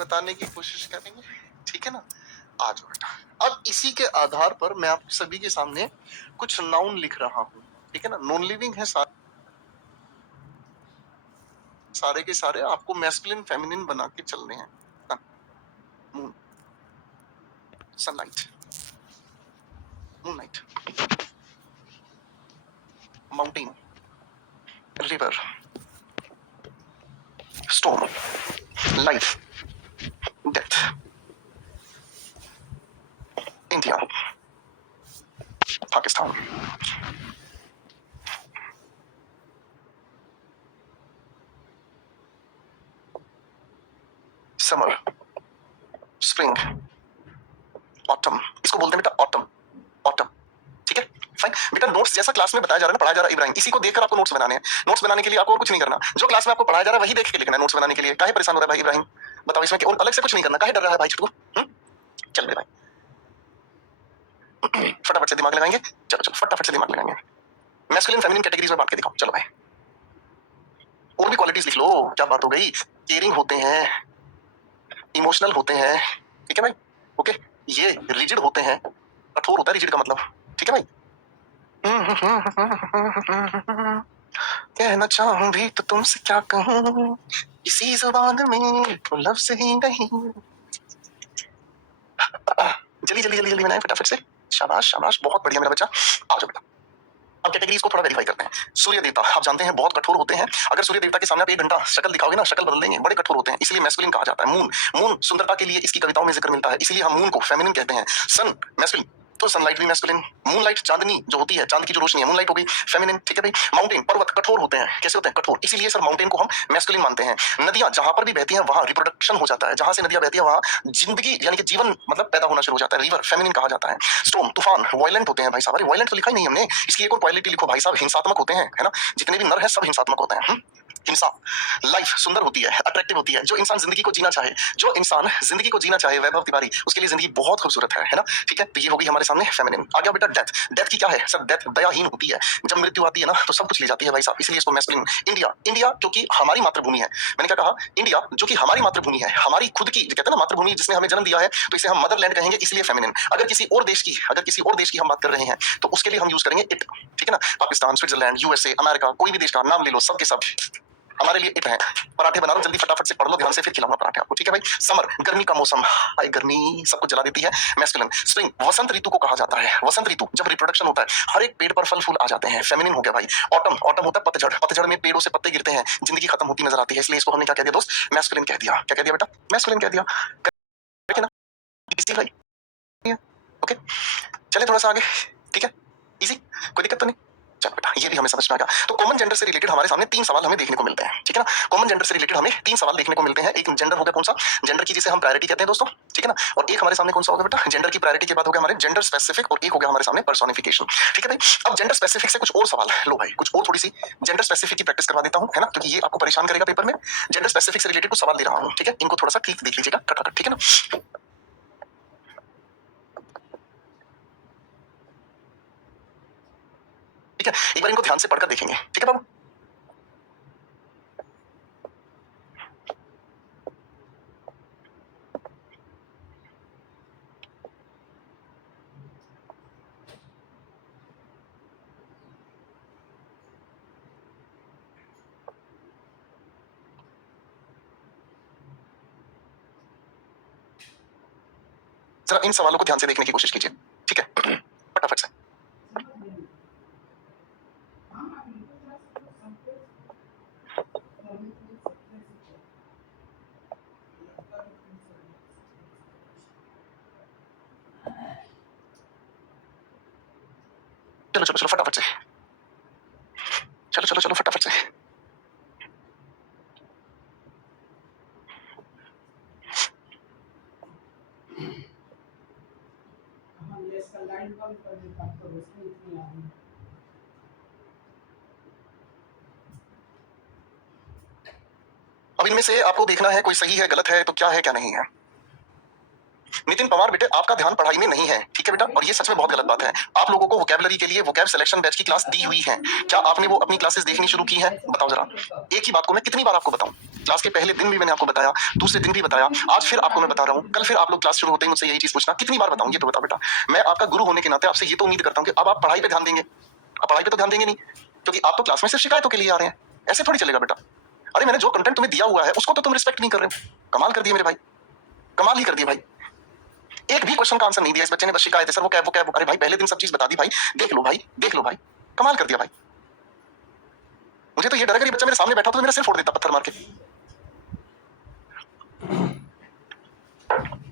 बताने की कोशिश करेंगे, ठीक है ना? आ जाओ बेटा। अब इसी के आधार पर मैं आप सभी के सामने कुछ नाउन लिख रहा हूँ, ठीक है ना? नॉन लिविंग है सारे के सारे, आपको मैस्कुलिन फेमिनिन बना के चलने हैं। Moon, sunlight, moonlight, mountain, river, stone, life, death, India, Pakistan, summer, spring, autumn. इसको बोलते हैं बेटा ऑटम, ऑटम, ठीक है? फाइन बेटा। नोट्स जैसा क्लास में बताया जा रहा है ना, पढ़ाया जा रहा है इब्राहिम, इसी को देखकर आपको नोट्स बनाने हैं। नोट्स बनाने के लिए आपको और कुछ नहीं करना, जो क्लास में आपको पढ़ाया जा रहा है वही देख के लिखना है। नोट्स बनाने के लिए काहे परेशान हो रहा है भाई इब्राहिम? बताओ इसमें, और अलग से कुछ नहीं करना, काहे डर रहा है भाई छुटकू? चल मेरे भाई, फटाफट से दिमाग लगाएंगे। चलो चलो फटाफट से दिमाग लगाएंगे। मैस्कुलिन फेमिनिन कैटेगरीज में बांट के दिखाओ। चलो भाई, और भी क्वालिटीज लिख लो। क्या बात हो गई? केयरिंग होते हैं, इमोशनल होते हैं, ठीक है भाई? ओके। ये रिजिड होते हैं, कठोर होता है रिजिड का मतलब, ठीक है भाई? कहना चाहूं भी तो तुमसे क्या कहूं, इसी जुबान में तो लफ्ज ही नहीं। जल्दी जल्दी जल्दी जल्दी बनाए फटाफट से। शाबाश शाबाश, बहुत बढ़िया मेरा बच्चा। आ जाओ बेटा। अब कैटेगरीज को थोड़ा वेरीफाई करते हैं। सूर्य देवता आप जानते हैं बहुत कठोर होते हैं। अगर सूर्य देवता के सामने आप 1 घंटा शक्ल दिखाओगे ना, शक्ल बदल देंगे, बड़े कठोर होते हैं, इसलिए मैस्कुलिन कहा जाता है। मून, मून सुंदरता के लिए इसकी कविताओं में जिक्र मिलता है, इसलिए हम मून को फेमिनिन कहते हैं। सन मैस्कुलिन, तो सनलाइट भी मैस्कुलिन। मूनलाइट चांदनी जो होती है, चांद की जो रोशनी है, मूनलाइट हो गई फेमिनिन, ठीक है भाई? माउंटेन पर्वत कठोर होते हैं, कैसे होते हैं? कठोर, इसीलिए सर माउंटेन को हम मैस्कुलिन मानते हैं। नदियां जहां पर भी बहती हैं वहां रिप्रोडक्शन हो जाता है, जहां से नदियां बहती है वहां जिंदगी यानी कि जीवन मतलब पैदा होना शुरू हो जाता है। रिवर फेमिनिन कहा जाता है। स्टॉर्म तूफान वायलेंट होते हैं भाई साहब। अरे वायलेंट तो लिखा ही नहीं हमने, इसकी एक और क्वालिटी लिखो भाई साहब, हिंसात्मक होते हैं, है ना? जितने भी नर है सब हिंसात्मक होते हैं। हिंसा। लाइफ सुंदर होती है, अट्रैक्टिव होती है। जो इंसान जिंदगी को जीना चाहे, जो इंसान जिंदगी को जीना चाहे, वैभव तिवारी, उसके लिए जिंदगी बहुत खूबसूरत है ना? ठीक है, तो ये होगी हमारे सामने फेमिनिन। आ गया बेटा डेथ। डेथ की क्या है सर? डेथ दयाहीन होती है। जब मृत्यु आती है ना तो सब कुछ ले जाती है भाई साहब, इसलिए इसको मैस्कुलिन। इंडिया, इंडिया जो कि हमारी मातृभूमि है, मैंने क्या कहा? इंडिया जो कि हमारी मातृभूमि है, हमारी खुद की, कहते हैं ना मातृभूमि जिसने हमें जन्म दिया है, तो इसे हम मदरलैंड कहेंगे, इसलिए फेमिनिन। अगर किसी और देश की हम बात कर रहे हैं तो उसके लिए हम यूज करेंगे इट, ठीक है ना? पाकिस्तान, स्विट्जरलैंड, यूएसए, अमेरिका, कोई भी देश का नाम ले लो, सब के सब हमारे लिए इट है। पराठे बना लो जल्दी फटाफट से, पढ़ लो ध्यान से, फिर खिलाऊंगा पराठे आपको, ठीक है भाई? समर गर्मी का मौसम, हाय गर्मी सबको जला देती है, मैस्कुलिन। स्प्रिंग वसंत ऋतु को कहा जाता है। वसंत ऋतु जब रिप्रोडक्शन होता है, हर एक पेड़ पर फल फूल आ जाते हैं, फेमिनिन हो गया भाई। ऑटम, ऑटम होता है पतझड़, पतझड़ में पेड़ों से पत्ते गिरते हैं, जिंदगी खत्म होती नजर आती है, इसलिए इसको हमने क्या कह दिया दोस्त? मैस्कुलिन कह दिया। क्या कह दिया बेटा? मैस्कुलिन कह दिया, ठीक है ना? इसी भाई, ओके। चले थोड़ा सा आगे, ठीक है? इजी, कोई दिक्कत तो नहीं? चलो बेटा, ये भी हमें समझ में आ गया। तो कॉमन जेंडर से रिलेटेड हमारे सामने 3 सवाल हमें देखने को मिलते हैं, ठीक है ना? कॉमन जेंडर से रिलेटेड हमें 3 सवाल देखने को मिलते हैं। एक जेंडर हो गया, कौन सा? जेंडर की जिसे हम प्रायोरिटी कहते हैं दोस्तों, ठीक है ना? और एक हमारे सामने कौन सा होगा बेटा? जेंडर की प्रायोरिटी के बाद हो गया हमारे जेंडर स्पेसिफिक, और एक हो गया हमारे सामने पर्सोनिफिकेशन, ठीक है भाई? अब जेंडर स्पेसिफिक से कुछ और सवाल लो भाई, कुछ और थोड़ी सी जेंडर स्पेसिफिक की प्रैक्टिस करवा देता हूँ, है ना? क्योंकि ये आपको परेशान करेगा पेपर में। जेंडर स्पेसिफिक से रिलेटेड कुछ सवाल दे रहा हूँ, ठीक है? इनको थोड़ा सा ठीक देख लीजिएगा, खटाखट, ठीक है ना? ठीक है, एक बार इनको ध्यान से पढ़कर देखेंगे, ठीक है बाबू? जरा इन सवालों को ध्यान से देखने की कोशिश कीजिए, ठीक है? फटाफट से। चलो चलो चलो फटाफट से, चलो चलो चलो फटाफट से। अब इनमें से आपको देखना है कोई सही है, गलत है, तो क्या है क्या नहीं है। नितिन पवार बेटे, आपका ध्यान पढ़ाई में नहीं है, ठीक है बेटा? और ये सच में बहुत गलत बात है। आप लोगों को वोकैबुलरी के लिए वोकैब सिलेक्शन बैच की क्लास दी हुई है, क्या आपने वो अपनी क्लासेस देखनी शुरू की है? बताओ जरा, एक ही बात को मैं कितनी बार आपको बताऊं? क्लास के पहले दिन भी मैंने आपको बताया, दूसरे दिन भी बताया, आज फिर आपको मैं बता रहा हूँ। कल फिर आप लोग क्लास शुरू होते ही मुझसे यही चीज पूछना, कितनी बार बताऊं ये तो बताओ बेटा। मैं आपका गुरु होने के नाते आपसे ये तो उम्मीद करता हूँ कि अब आप पढ़ाई पे ध्यान देंगे। आप पढ़ाई पे तो ध्यान देंगे नहीं, क्योंकि आप तो क्लास में सिर्फ शिकायतों के लिए आ रहे हैं। ऐसे थोड़ी चलेगा बेटा। अरे मैंने जो कंटेंट तुम्हें दिया हुआ है उसको तो तुम रिस्पेक्ट नहीं कर रहे हो। कमाल कर दिए मेरे भाई, कमाल ही कर दिए भाई। एक भी क्वेश्चन का आंसर नहीं दिया इस बच्चे ने, बस शिकायत है सर वो क्या वो क्या। अरे भाई पहले दिन सब चीज बता दी भाई, देख लो भाई, देख लो भाई, कमाल कर दिया भाई। मुझे तो ये डर है, अगर ये बच्चा मेरे सामने बैठा तो मेरा सिर फोड़ देता पत्थर मार के।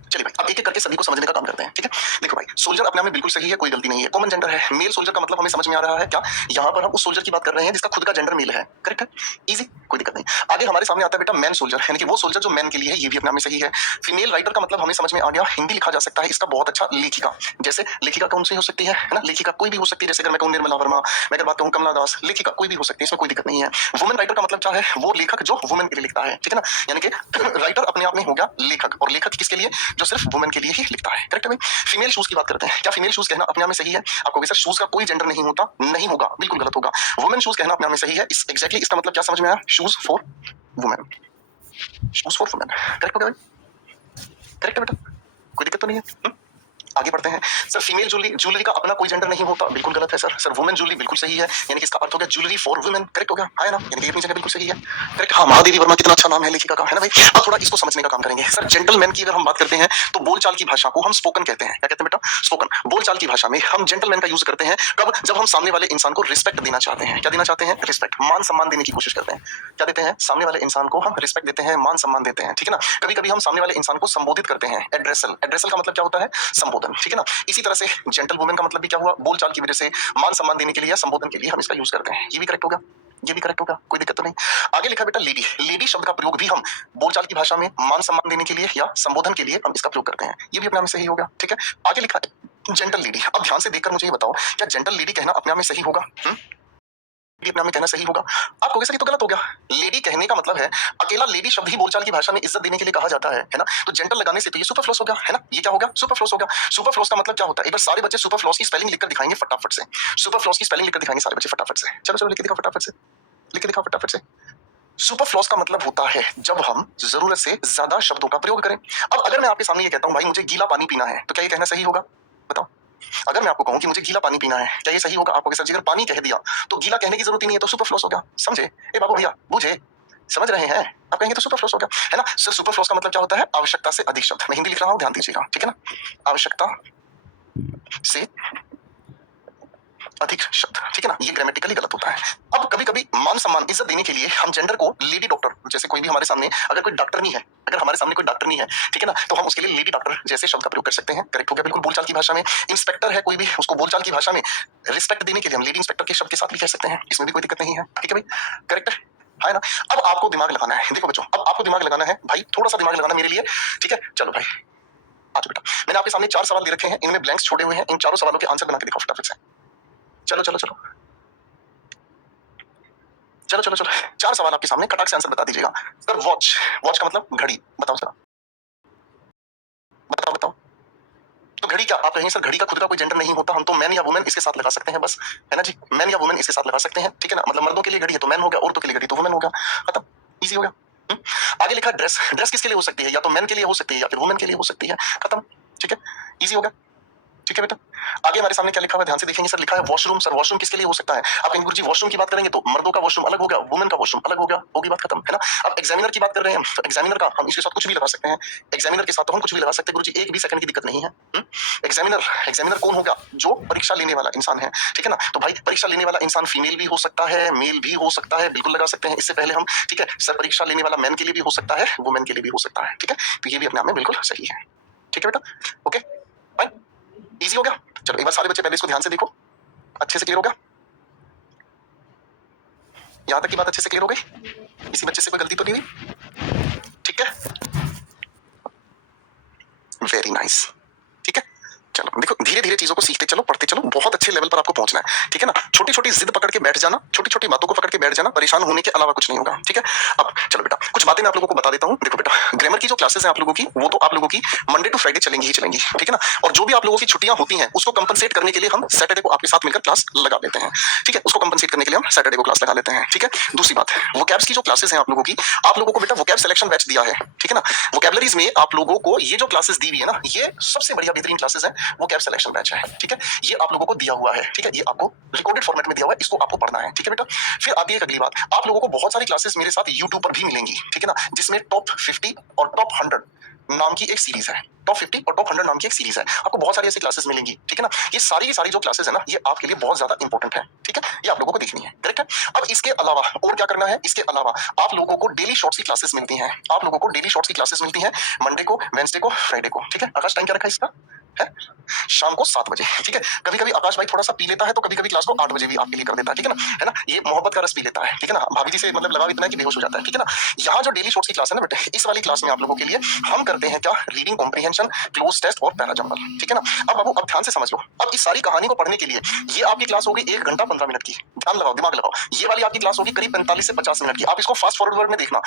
चलिए भाई अब एक एक करके सभी को समझने का काम करते हैं, ठीक है। देखो भाई सोल्जर अपने आप में बिल्कुल सही है, कोई गलती नहीं है, कॉमन जेंडर है। मेल सोल्जर का मतलब हमें समझ में आ रहा है क्या, यहाँ पर हम उस सोल्जर की बात कर रहे हैं जिसका खुद का जेंडर मेल है, करेक्ट है, इजी, कोई दिक्कत नहीं। आगे हमारे सामने आता है बेटा मैन सोल्जर, यानी कि वो सोल्जर जो मैन के लिए है, ये भी अपने आप में सही है। फीमेल राइटर का मतलब हमें समझ में आ गया, हिंदी लिखा जा सकता है इसका बहुत अच्छा, लेखिका। जैसे लेखिका कौन सी हो सकती है ना, लेखिका कोई भी हो सकती है, जैसे अगर मैं कहूँ निर्मला वर्मा, मैं अगर बात कहूँ कमला दास, लेखिका कोई भी हो सकती है, इसमें कोई दिक्कत नहीं है। वुमेन राइटर का मतलब क्या है, वो लेखक जो वुमेन के लिए लिखता है, ठीक है ना, यानी कि राइटर अपने आप में हो गया लेखक, और लेखक किसके लिए, जो सिर्फ वुमेन के लिए ही लिखता है, करेक्ट है भाई। फीमेल शूज की बात करते हैं, क्या फीमेल शूज कहना अपने आप में सही है? आपको सर शूज का कोई जेंडर नहीं होता, नहीं होगा, बिल्कुल गलत होगा। वुमेन शूज कहना अपने आप में सही है, एग्जैक्टली इसका मतलब क्या समझ में आया, shoes for women, shoes for women, correct हो गया भाई, करेक्ट है बेटा, कोई दिक्कत तो नहीं है। आगे बढ़ते हैं सर, फीमेल ज्वेलरी का अपना कोई जेंडर नहीं होता, बिल्कुल गलत है सर। सर वुमेन ज्वेलरी बिल्कुल सही है, यानी कि इसका अर्थ हो गया ज्वेलरी फॉर वुमेन, करेक्ट हो गया, है ना, यानी कि अपनी जगह बिल्कुल सही है, करेक्ट। हाँ महादेवी वर्मा कितना अच्छा नाम है लेखिका का, है ना भाई। अब थोड़ा इसको समझने का काम करेंगे सर। जेंटलमैन की अगर हम बात करते हैं तो बोलचाल की भाषा को हम स्पोकन कहते हैं, क्या कहते हैं बेटा, स्पोकन। बोलचाल की भाषा में हम जेंटलमैन का यूज करते हैं कब, जब हम सामने वाले इंसान को रिस्पेक्ट देना चाहते हैं। क्या देना चाहते हैं, रिस्पेक्ट, मान सम्मान देने की कोशिश करते हैं। क्या देते हैं, सामने वाले इंसान को हम रिस्पेक्ट देते हैं, मान सम्मान देते हैं, ठीक है ना। कभी कभी हम सामने वाले इंसान को संबोधित करते हैं, एड्रेसल, एड्रेसल का मतलब क्या होता है, संबोधन, ठीक है ना। इसी तरह से जेंटल वुमेन का मतलब भी क्या हुआ, बोलचाल की वजह से मान सम्मान देने के लिए या संबोधन के लिए हम इसका यूज करते हैं, ये भी करेक्ट होगा, ये भी करेक्ट होगा, कोई दिक्कत तो नहीं। आगे लिखा बेटा लेडी, लेडी शब्द का प्रयोग भी हम बोलचाल की भाषा में मान सम्मान देने के लिए या संबोधन के लिए हम इसका प्रयोग करते हैं, ये भी अपने आप में सही होगा, ठीक है। आगे लिखा है जेंटल लेडी। अब ध्यान से देखकर मुझे ये बताओ, क्या जेंटल लेडी कहना अपने आप में सही होगा, लेडी अपने आप में कहना सही होगा? आप कहोगे सर ये तो गलत हो गया, लेडी कहने का मतलब है अकेला लेडी शब्द ही बोलचाल की भाषा में इज्जत देने के लिए कहा जाता है ना। तो जेंटल लगाने से तो ये सुपरफ्लूस हो गया, है ना, ये क्या हो गया, सुपरफ्लूस हो गया। सुपरफ्लूस का मतलब क्या होता है, एक बार सारे बच्चे सुपरफ्लूस की स्पेलिंग लिखकर दिखाएंगे फटाफट से, सुपरफ्लूस की स्पेलिंग लिखकर दिखाएंगे सारे बच्चे फटाफट से, चलो चलो लिख के दिखाओ फटाफट से, लिख के दिखाओ फटाफट से। सुपरफ्लूस का मतलब होता है जब हम जरूरत से ज्यादा शब्दों का प्रयोग करें। अब अगर मैं आपके सामने ये कहता हूं भाई मुझे गीला पानी पीना है, तो क्या ये कहना सही होगा, बताओ। अगर मैं आपको कहूं कि मुझे गीला पानी पीना है, क्या ये सही होगा? आपको सर जी अगर पानी कह दिया तो गीला कहने की जरूरत ही नहीं है, तो सुपरफ्लूस हो गया, समझे? ए बाबू भैया बुझे, समझ रहे हैं? आप कहेंगे तो सुपरफ्लूस हो गया, है ना। सर सुपरफ्लूस का मतलब क्या होता है, आवश्यकता से अधिक शब्द। मैं हिंदी लिख रहा हूं, ध्यान दीजिएगा, ठीक है ना, आवश्यकता से अधिक शब्द, ठीक है ना, ये ग्रामेटिकली गलत होता है। अब कभी कभी मान सम्मान इज्जत देने के लिए हम जेंडर को लेडी डॉक्टर, जैसे कोई भी हमारे सामने अगर कोई डॉक्टर नहीं है, अगर हमारे सामने कोई डॉक्टर नहीं है, ठीक है ना, तो हम उसके लिए लेडी डॉक्टर जैसे शब्द का प्रयोग कर सकते हैं, करेक्ट हो गया बिल्कुल बोलचाल की भाषा में। इंस्पेक्टर है कोई भी, उसको बोलचाल की भाषा में रिस्पेक्ट देने के लिए हम लेडी इंस्पेक्टर के शब्द के साथ भी कह सकते हैं, इसमें भी कोई दिक्कत नहीं है, ठीक है भाई, करेक्ट है ना। अब आपको दिमाग लगाना है, देखो बच्चों अब आपको दिमाग लगाना है भाई, थोड़ा सा दिमाग लगाना मेरे लिए, ठीक है, चलो भाई आज बेटा मैंने आपके सामने 4 सवाल दे रखे हैं, इनमें ब्लैंक्स छोड़े हुए हैं, इन चारों सवालों के आंसर बना के दिखाओ फटाफट से, चलो चलो चलो चलो चलो चलो 4 सवाल आपके सामने, कटाक से आंसर बता दीजिएगा। सर वॉच, वॉच का मतलब घड़ी, बताओ जरा, बताओ बताओ। तो घड़ी क्या, आप कहेंगे सर घड़ी का खुद का कोई जेंडर नहीं होता, हम तो मैन या वुमेन इसके साथ लगा सकते हैं बस, है ना जी, मैन या वुमेन इसके साथ लगा सकते हैं, ठीक है ना, मतलब मर्दों के लिए घड़ी है तो मैन हो गया, औरतों के लिए घड़ी तो वुमेन हो गया, खत्म, इजी हो गया। आगे लिखा ड्रेस, ड्रेस किसके लिए हो सकती है, या तो मैन के लिए हो सकती है या फिर वुमेन के लिए हो सकती है, खत्म, ठीक है, इजी हो गया, ठीक है बेटा। आगे हमारे सामने क्या लिखा हुआ है, ध्यान से देखेंगे सर, लिखा है वॉशरूम। सर वॉशरूम किसके लिए हो सकता है? आप कहेंगे गुरुजी वॉशरूम की बात करेंगे तो मर्दों का वॉशरूम अलग हो गया, वुमेन का वॉशरूम अलग हो गया, होगी बात खत्म, है ना। अब एग्जामिनर की बात कर रहे हैं तो एग्जामिनर का हम इसके साथ कुछ भी लगा सकते हैं, एग्जामिनर के साथ तो हम कुछ भी लगा सकते हैं गुरुजी, एक भी सेकंड की दिक्कत नहीं है। एग्जामिनर, एग्जामिनर कौन होगा, जो परीक्षा लेने वाला इंसान है, ठीक है ना। तो भाई परीक्षा लेने वाला इंसान फीमेल भी हो सकता है, मेल भी हो सकता है, बिल्कुल लगा सकते हैं इससे पहले हम, ठीक है। सर परीक्षा लेने वाला मैन के लिए भी हो सकता है, वुमेन के लिए भी हो सकता है, ठीक है, तो ये भी अपने आप में बिल्कुल सही है, ठीक है बेटा, ओके फाइन, इजी हो गया। चलो एक बार सारे बच्चे पहले इसको ध्यान से देखो, अच्छे से क्लियर हो गया, यहां तक की बात अच्छे से क्लियर हो गई, किसी बच्चे से कोई गलती तो नहीं हुई, ठीक है, वेरी नाइस, ठीक है, चलो देखो धीरे धीरे चीजों को सीखते चलो, पढ़ते चलो, बहुत अच्छे लेवल पर आपको पहुंचना है, ठीक है ना। छोटी छोटी जिद पकड़ के बैठ जाना, छोटी छोटी बातों को पकड़ के बैठ जाना, परेशान होने के अलावा कुछ नहीं होगा, ठीक है। अब चलो बेटा कुछ बातें मैं आप लोगों को बता देता हूँ। देखो बेटा ग्रामर की जो क्लासेस हैं आप लोगों की, वो तो आप लोगों की मंडे टू फ्राइडे चलेंगी ही चलेंगी, ठीक है ना। और जो भी आप लोगों की छुट्टियां होती हैं उसको कंपनसेट करने के लिए हम सैटरडे को आपके साथ मिलकर क्लास लगा देते हैं, ठीक है। उसको कंपनसेट करने के लिए हम सैटरडे को क्लास लगा लेते हैं, ठीक है। दूसरी बात, वोकैब्स की जो क्लासेस हैं आप लोगों को बेटा वोकैब सिलेक्शन बैच दिया है, ठीक है ना। वोकैबलरीज में आप लोगों को ये जो क्लासेस दी हुई है ना, ये सबसे बढ़िया बेहतरीन क्लासेस है, वोकैब सिलेक्शन बैच है, ठीक है। ये आप लोगों को दिया हुआ है, ठीक है। ये आपको रिकॉर्डेड फॉर्मेट में दिया हुआ है, इसको आपको पढ़ना है, ठीक है बेटा। फिर आती है एक अगली बात, आप लोगों को बहुत सारी क्लासेस मेरे साथ यूट्यूब पर भी मिलेंगी, ठीक है ना, जिसमें टॉप 50 और टॉप 100 नाम की एक सीरीज है, टॉप 50 और टॉप 100 नाम की एक सीरीज है। आपको बहुत सारी ऐसी क्लासेस मिलेंगी, ठीक है ना। ये सारी की सारी जो क्लासेस है ना, ये आपके लिए बहुत ज्यादा इंपॉर्टेंट है, ठीक है। ये आप लोगों को देखनी है, करेक्ट है। अब इसके अलावा और क्या करना है, इसके अलावा आप लोगों को डेली शॉर्ट्स की क्लासेस मिलती हैं, आप लोगों को डेली शॉर्ट्स की क्लासेस मिलती हैं मंडे को, वेंसडे को, फ्राइडे को, ठीक है। आकाश टाइम क्या रखा है इसका है शाम को 7 बजे, ठीक है। कभी कभी आकाश भाई थोड़ा सा पी लेता है तो कभी कभी क्लास को 8 बजे भी आपके लिए कर देता है, ठीक है ना, है ना। ये मोहब्बत का रस पी लेता है, ठीक है ना। भाभी जी से मतलब लगाव इतना है कि बेहोश हो जाता है, ठीक है ना। यहाँ जो डेली शॉर्ट्स की क्लास है ना बेटे, इस वाली क्लास में आप लोगों के लिए हम करते हैं क्या, रीडिंग कॉम्प्रिहेंशन, क्लोज टेस्ट और पैराजंबल, ठीक है ना। अब बाबू अब ध्यान से समझ लो, अब इस सारी कहानी को पढ़ने के लिए ये आपकी क्लास होगी 1 घंटा 15 मिनट की, ध्यान लगाओ, दिमाग लगाओ। ये वाली आपकी क्लास होगी करीब 45 से 50 मिनट की। आप इसको फास्ट फॉरवर्ड में देखना,